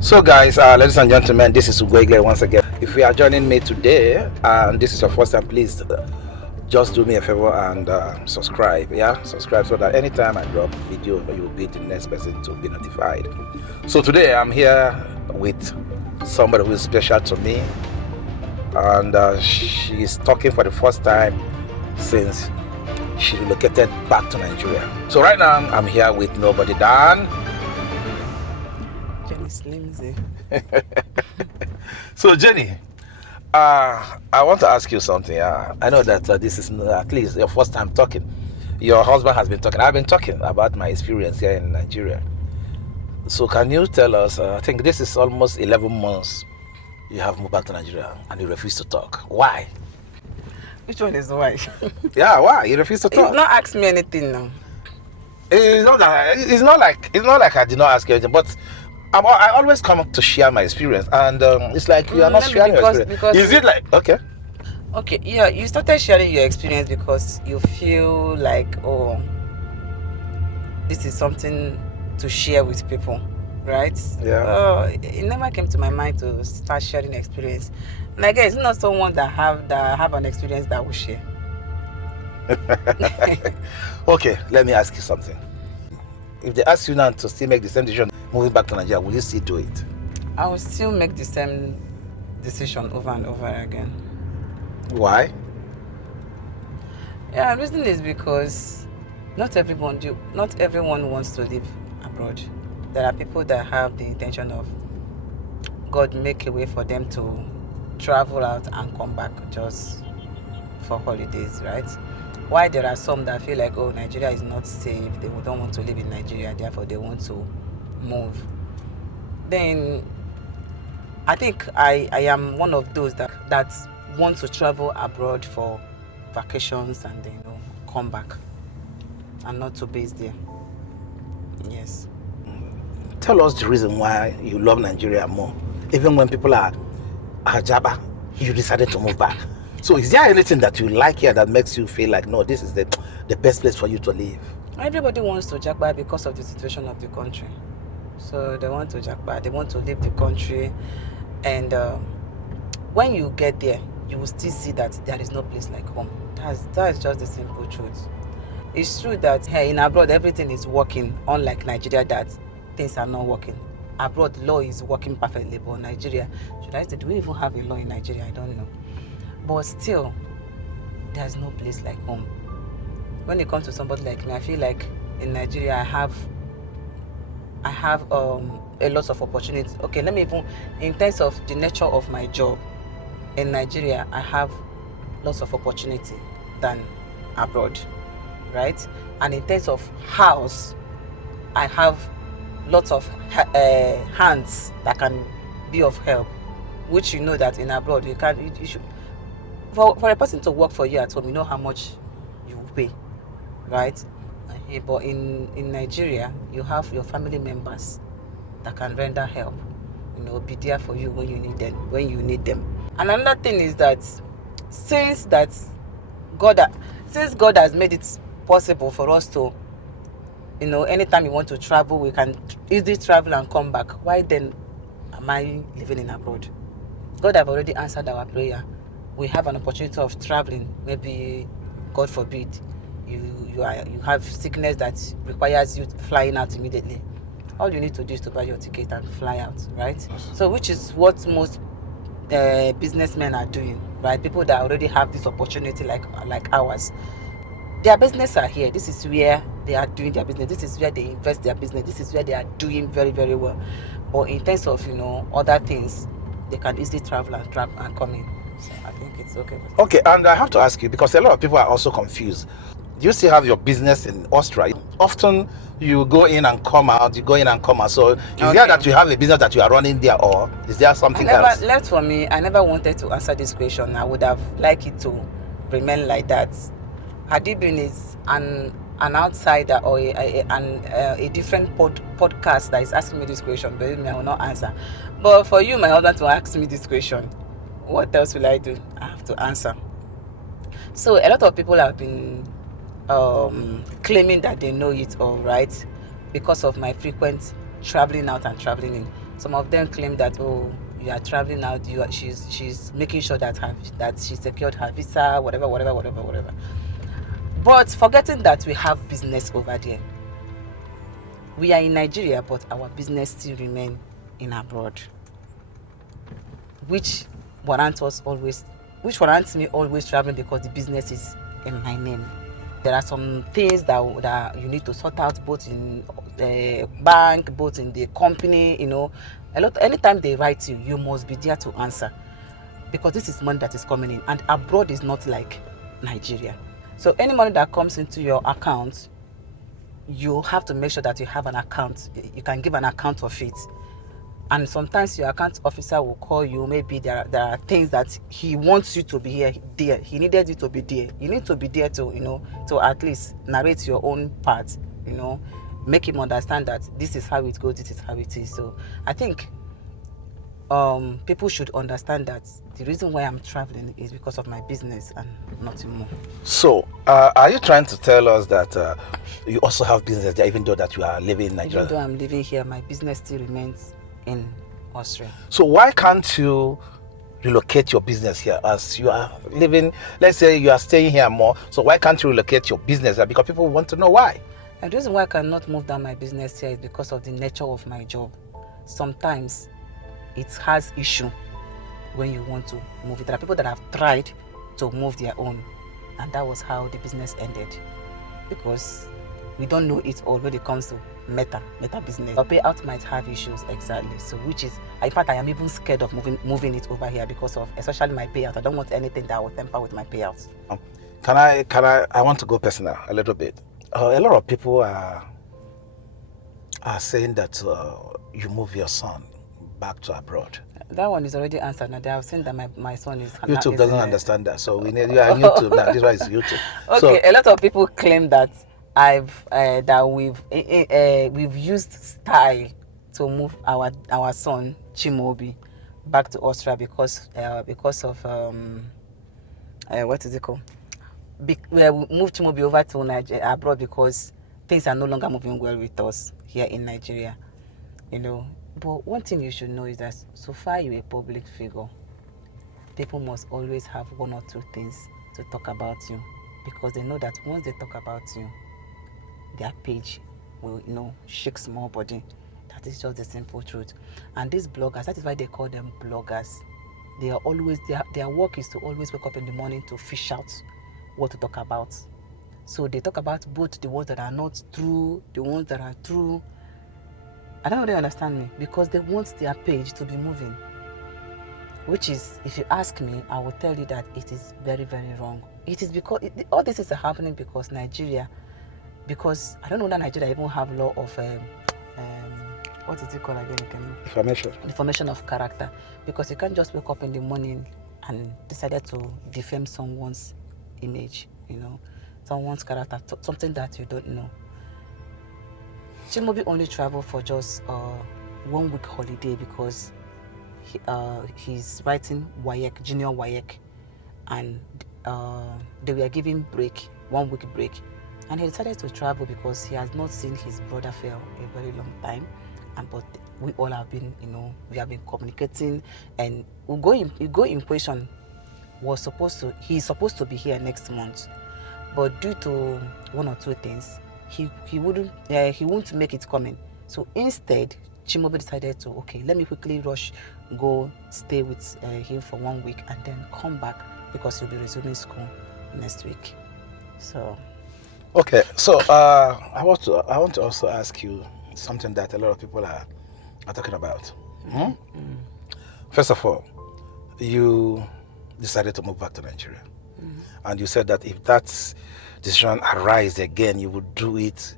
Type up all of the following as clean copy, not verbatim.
So guys, ladies and gentlemen, this is Ugwegle once again. If you are joining me today and this is your first time, please just do me a favor and subscribe. Yeah, subscribe so that anytime I drop video, you will be the next person to be notified. So today I'm here with somebody who is special to me, and she is talking for the first time since she relocated back to Nigeria. So right now I'm here with nobody than Slimzy. So Jenny, I want to ask you something. I know that this is at least your first time talking. Your husband has been talking. I've been talking about my experience here in Nigeria. So can you tell us? I think this is almost 11 months you have moved back to Nigeria and you refuse to talk. Why? Which one is why? Yeah, why? You refuse to talk. You've not asked me anything now. It's not that. It's not like I did not ask you anything, but I always come to share my experience, and it's like you are not sharing your experience. Because is it like okay? Okay, yeah, you started sharing your experience because you feel like, oh, this is something to share with people, right? Yeah. It never came to my mind to start sharing experience. And I guess it's not someone that have an experience that will share. Okay, let me ask you something. If they ask you now to still make the same decision moving back to Nigeria, will you still do it? I will still make the same decision over and over again. Why? Yeah, the reason is because not everyone wants to live abroad. There are people that have the intention of God make a way for them to travel out and come back just for holidays, right? Why there are some that feel like, oh, Nigeria is not safe, they don't want to live in Nigeria, therefore they want to move. Then I think I am one of those that want to travel abroad for vacations and then come back and not to base there. Yes. Tell us the reason why you love Nigeria more. Even when people are Jaba, you decided to move back. So is there anything that you like here that makes you feel like, no, this is the best place for you to live? Everybody wants to Japa because of the situation of the country. So they want to Japa, they want to leave the country. And when you get there, you will still see that there is no place like home. That is just the simple truth. It's true that in abroad, everything is working, unlike Nigeria that things are not working. Abroad, law is working perfectly, but Nigeria, should I say, do we even have a law in Nigeria? I don't know. But still, there's no place like home. When it comes to somebody like me, I feel like in Nigeria, I have a lot of opportunities. Okay, let me even, in terms of the nature of my job, in Nigeria, I have lots of opportunity than abroad, right? And in terms of house, I have lots of hands that can be of help, which you know that in abroad you should. For a person to work for you at home, you know how much you will pay, right? But in Nigeria, you have your family members that can render help, be there for you when you need them. And another thing is that since God has made it possible for us to, anytime we want to travel, we can easily travel and come back. Why then am I living in abroad? God have already answered our prayer. We have an opportunity of traveling. Maybe, God forbid, you have sickness that requires you flying out immediately. All you need to do is to buy your ticket and fly out, right? So, which is what most businessmen are doing, right? People that already have this opportunity, like ours. Their business are here. This is where they are doing their business. This is where they invest their business. This is where they are doing very, very well. But in terms of other things, they can easily travel and come in. So I think it's okay. Okay, and I have to ask you, because a lot of people are also confused. Do you still have your business in Austria? Often you go in and come out, So is there that you have a business that you are running there, or is there something else? Left for me, I never wanted to answer this question. I would have liked it to remain like that. Had it been an outsider or a different podcast that is asking me this question, believe me, I will not answer. But for you, my husband, to ask me this question, what else will I do? I have to answer. So a lot of people have been claiming that they know it all, right, because of my frequent traveling out and traveling in. Some of them claim that, oh, you are traveling out, she's making sure that she secured her visa, whatever. But forgetting that we have business over there. We are in Nigeria, but our business still remain in abroad, which warrants me always traveling because the business is in my name. There are some things that you need to sort out, both in the bank, both in the company. Anytime they write you must be there to answer, because this is money that is coming in, and abroad is not like Nigeria. So any money that comes into your account, you have to make sure that you have an account. You can give an account of it. And sometimes your account officer will call you. Maybe there are things that he wants you to be there. He needed you to be there. You need to be there to at least narrate your own part, make him understand that this is how it goes, this is how it is. So I think people should understand that the reason why I'm traveling is because of my business and nothing more. So, are you trying to tell us that you also have business there, even though that you are living in Nigeria? Even though I'm living here, my business still remains in Austria. So why can't you relocate your business here as you are living? Let's say you are staying here more. So why can't you relocate your business there? Because people want to know why. And the reason why I cannot move down my business here is because of the nature of my job. Sometimes it has issue when you want to move it. There are people that have tried to move their own, and that was how the business ended, because we don't know it all when it comes to meta business. Our payout might have issues, exactly. So which is, in fact, I am even scared of moving it over here because of especially my payout. I don't want anything that will temper with my payouts. I want to go personal a little bit. A lot of people are saying that you move your son back to abroad. That one is already answered. Now they have seen that my son is. YouTube doesn't understand that, so we need you are on YouTube now. This one is YouTube. Okay, so, a lot of people claim that we've used style to move our son Chimobi back to Austria because of what is it called? We moved Chimobi over to Nigeria abroad because things are no longer moving well with us here in Nigeria, But one thing you should know is that so far you're a public figure, people must always have one or two things to talk about you, because they know that once they talk about you, their page will shake small body. That is just the simple truth. And these bloggers, that is why they call them bloggers. They are always their work is to always wake up in the morning to fish out what to talk about. So they talk about both the ones that are not true, the ones that are true. I don't know if they understand me, because they want their page to be moving. Which is, if you ask me, I will tell you that it is very, very wrong. It is because all this is happening because Nigeria. Because I don't know that Nigeria even have law of what is it called again? Defamation of character. Because you can't just wake up in the morning and decided to defame someone's image, someone's character, something that you don't know. Chimobi only traveled for just 1 week holiday because he's writing WAEC, junior WAEC, and they were giving 1 week break. And he decided to travel because he has not seen his brother for a very long time. But we all have been, we have been communicating, and Ugo in question he's supposed to be here next month. But due to one or two things, he won't make it coming. So instead, Chimobi decided to, okay, let me quickly go stay with him for 1 week and then come back, because he'll be resuming school next week. So. Okay, so I want to also ask you something that a lot of people are talking about. First of all, you decided to move back to Nigeria, and you said that if that decision arises again, you would do it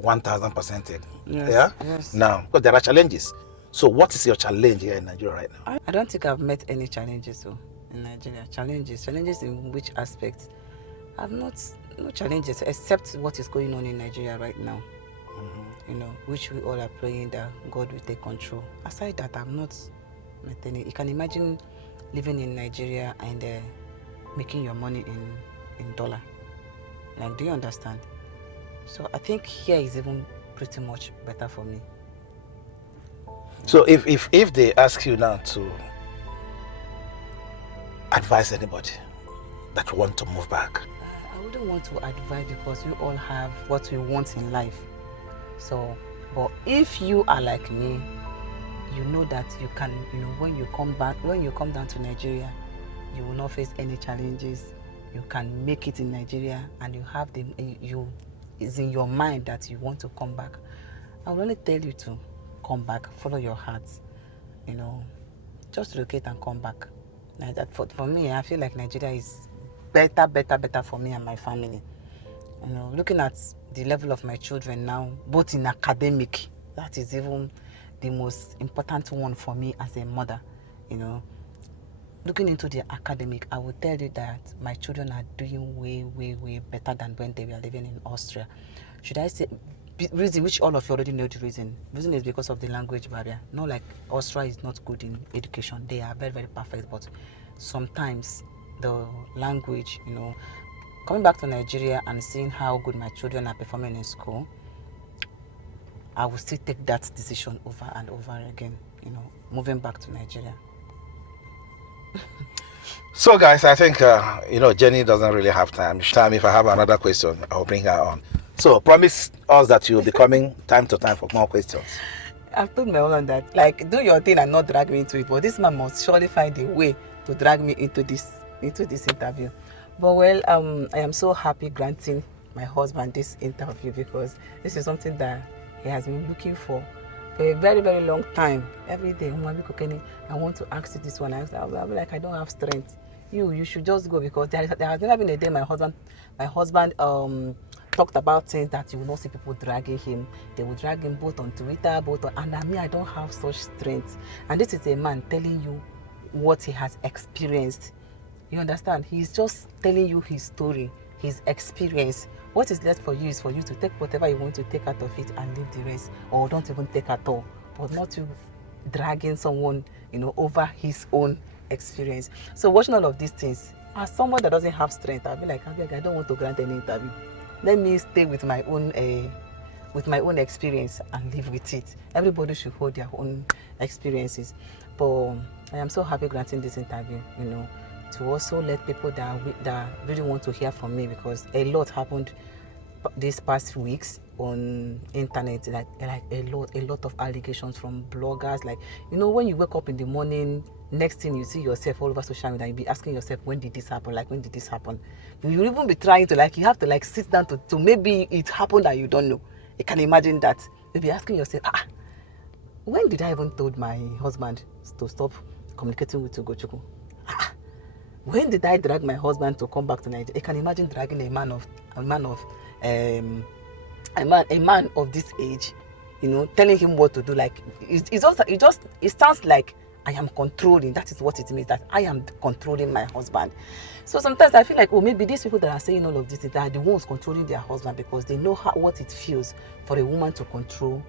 1,000%. Yes, yeah. Yes. Now, but there are challenges. So, what is your challenge here in Nigeria right now? I don't think I've met any challenges in Nigeria. Challenges in which aspects? I've not. No challenges except what is going on in Nigeria right now, which we all are praying that God will take control. Aside that, I'm not met any. You can imagine living in Nigeria and making your money in dollar. Like, do you understand? So I think here is even pretty much better for me. So if they ask you now to advise anybody that want to move back, I wouldn't want to advise because we all have what we want in life. So, but if you are like me, you know that you can, when you come down to Nigeria, you will not face any challenges. You can make it in Nigeria, and you have it's in your mind that you want to come back. I will only tell you to come back, follow your heart, just relocate and come back. Like that for me, I feel like Nigeria is better for me and my family. Looking at the level of my children now, both in academic, that is even the most important one for me as a mother. Looking into the academic, I will tell you that my children are doing way better than when they were living in Austria. Should I say reason, which all of you already know the reason? Reason is because of the language barrier. Not like Austria is not good in education. They are very perfect, but sometimes the language, coming back to Nigeria and seeing how good my children are performing in school, I will still take that decision over and over again, moving back to Nigeria. So guys, I think Jenny doesn't really have time. If I have another question, I'll bring her on. So promise us that you'll be coming time to time for more questions. I've told my husband that, like, do your thing and not drag me into it, but this man must surely find a way to drag me into this interview. But well, I am so happy granting my husband this interview, because this is something that he has been looking for a very long time. Every day, I want to ask you this one. I'll be like, I don't have strength. You should just go, because there has never been a day my husband talked about things that you will not see people dragging him. They will drag him both on Twitter, and me, I don't have such strength. And this is a man telling you what he has experienced. You understand? He's just telling you his story, his experience. What is left for you is for you to take whatever you want to take out of it and leave the rest, or don't even take at all, but not you dragging someone, over his own experience. So watching all of these things, as someone that doesn't have strength, I'll be like, I don't want to grant any interview. Let me stay with my own experience and live with it. Everybody should hold their own experiences. But I am so happy granting this interview, to also let people that really want to hear from me, because a lot happened these past weeks on internet, like a lot of allegations from bloggers. Like, when you wake up in the morning, next thing you see yourself all over social media, you be asking yourself, when did this happen? Like, when did this happen? You even be trying to, you have to sit down to maybe it happened and you don't know. You can imagine that. You'll be asking yourself, when did I even told my husband to stop communicating with Ugochukwu? When did I drag my husband to come back to Nigeria? You can imagine dragging a man of this age, telling him what to do. Like, it sounds like I am controlling. That is what it means, that I am controlling my husband. So sometimes I feel like, maybe these people that are saying all of this, they are the ones controlling their husband, because they know what it feels for a woman to control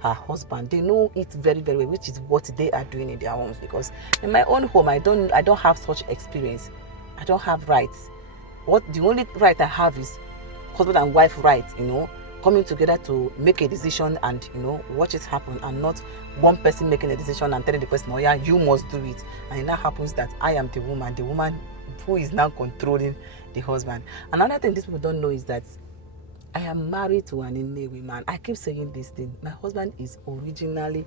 her husband. They know it very well, which is what they are doing in their homes. Because in my own home, I don't have such experience. I don't have rights. The only right I have is husband and wife rights, coming together to make a decision and watch it happen, and not one person making a decision and telling the person, oh yeah, you must do it. And it now happens that I am the woman who is now controlling the husband. Another thing these people don't know is that I am married to an Nnewi man. I keep saying this thing. My husband is originally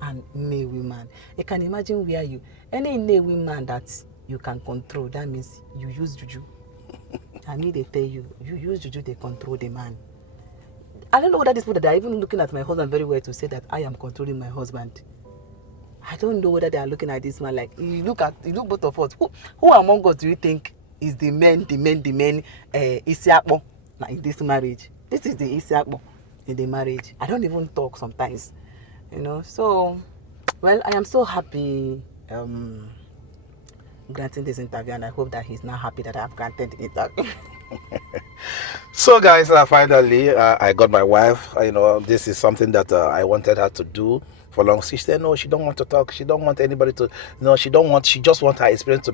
an Nnewi man. You can imagine where any Nnewi man that you can control, that means you use juju. I mean, they tell you use juju, they control the man. I don't know whether these people that are even looking at my husband very well to say that I am controlling my husband. I don't know whether they are looking at this man like, you look both of us. Who among us do you think is the men Isiakbo in this marriage? This is the Isiakbo in the marriage. I don't even talk sometimes, So, well, I am so happy granting this interview, and I hope that he's now happy that I have granted the interview. So guys, finally I got my wife. This is something that I wanted her to do for long. She said no, she don't want to talk. She don't want anybody to, she just wants her experience to,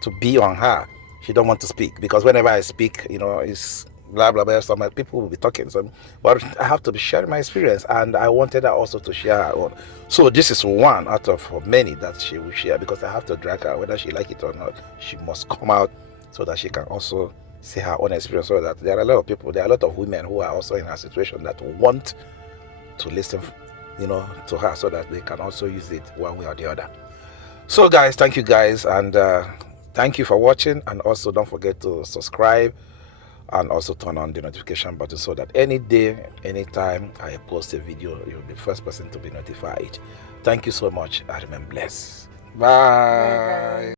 to be on her. She don't want to speak, because whenever I speak, it's blah blah blah. Some people will be talking, but I have to be sharing my experience, and I wanted her also to share her own. So this is one out of many that she will share, because I have to drag her, whether she like it or not. She must come out so that she can also say her own experience. So that there are a lot of people, there are a lot of women who are also in her situation that want to listen, to her, so that they can also use it one way or the other. So guys, thank you guys, and thank you for watching, and also don't forget to subscribe and also turn on the notification button, so that any day, anytime I post a video, you'll be the first person to be notified. Thank you so much. I remain blessed. Bye. Bye.